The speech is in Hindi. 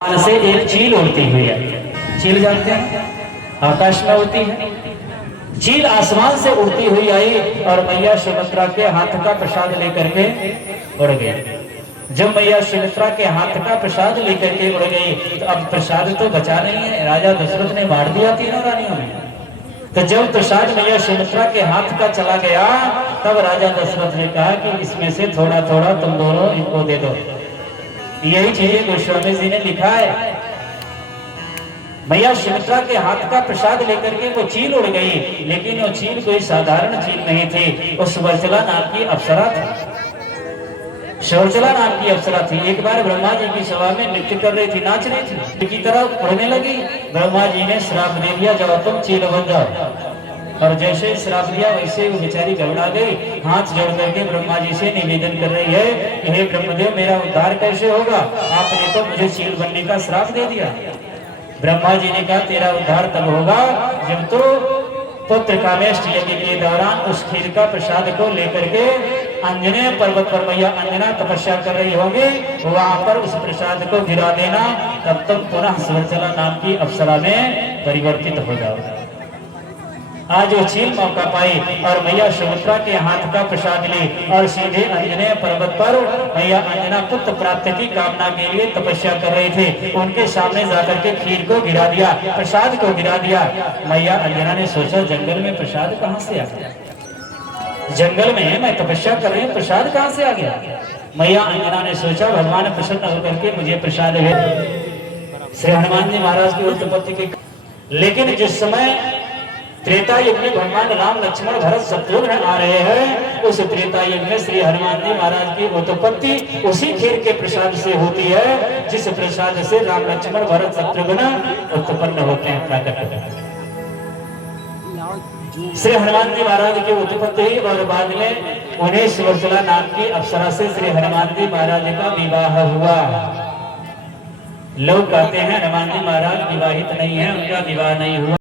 से एक चील उड़ती हुई है। चील जानते हैं, आकाश में उड़ती है। चील आसमान से उड़ती हुई आई और मैया सुमित्रा के हाथ का प्रसाद लेकर के उड़ गई। जब मैया सुमित्रा के हाथ का प्रसाद लेकर के उड़ गई तो अब प्रसाद तो बचा नहीं है, राजा दशरथ ने बांट दिया तीनों रानियों में। तो जब प्रसाद मैया सुमित्रा के हाथ का चला गया तब राजा दशरथ ने कहा कि इसमें से थोड़ा थोड़ा तुम दोनों इनको दे दो। यही चीजें गोस्वामी जी ने लिखा है। मैया सुमित्रा के हाथ का प्रसाद लेकर के वो चील उड़ गई, लेकिन वो चील कोई साधारण चील नहीं थी, वो सुवर्चला नाम की अप्सरा थी। सुवर्चला नाम की अप्सरा थी। एक बार ब्रह्मा जी की सभा में नृत्य कर रही थी, नाच रही थी, की तरह उड़ने लगी। ब्रह्मा जी ने श्राप दे दिया, जाओ तुम चील बन जाओ। और जैसे श्राप दिया वैसे वो बेचारी घबरा गई, हाथ जोड़ करके ब्रह्मा जी से निवेदन कर रही है कि हे ब्रह्मदेव, मेरा उद्धार कैसे होगा? आपने तो मुझे चील बनने का श्राप दे दिया। ब्रह्मा जी ने कहा तेरा उद्धार तब होगा जब तो पुत्र कामेष्ट यज्ञ के दौरान उस खीर का प्रसाद को लेकर के अंजनेय पर्वत पर मैया अंजना तपस्या कर रही होगी, वहां पर उस प्रसाद को गिरा देना, तब तुम पुनः सुवर्चला नाम की अप्सरा में परिवर्तित हो जाओगे। आज वो चील मौका पाई और मैया सुमित्रा के हाथ का प्रसाद ली और सीधे अंजनेय पर्वत पर मैया अंजना पुत्र प्राप्त की कामना के लिए तपस्या कर रही थी। उनके सामने जाकर के खीर को गिरा दिया, प्रसाद को गिरा दिया। मैया अंजना ने सोचा जंगल में प्रसाद कहाँ से आ गया? जंगल में मैं तपस्या कर रही हूँ, प्रसाद कहाँ से आ गया? मैया अंजना ने सोचा भगवान प्रसन्न होकर के मुझे प्रसाद भेज। श्री हनुमान जी महाराज की उत्पत्ति की, लेकिन जिस समय त्रेता युग में भगवान राम लक्ष्मण भरत शत्रुघ्न आ रहे हैं, उस त्रेता युग में श्री हनुमान जी महाराज की उत्पत्ति उसी खीर के प्रसाद से होती है जिस प्रसाद से राम लक्ष्मण भरत शत्रुघ्न उत्पन्न होते हैं, प्राकट। श्री हनुमान जी महाराज की उत्पत्ति और बाद में उन्हें सुवर्चला नाम की अप्सरा से श्री हनुमान जी महाराज का विवाह हुआ। लोग कहते हैं हनुमान जी महाराज विवाहित नहीं है, उनका विवाह नहीं हुआ।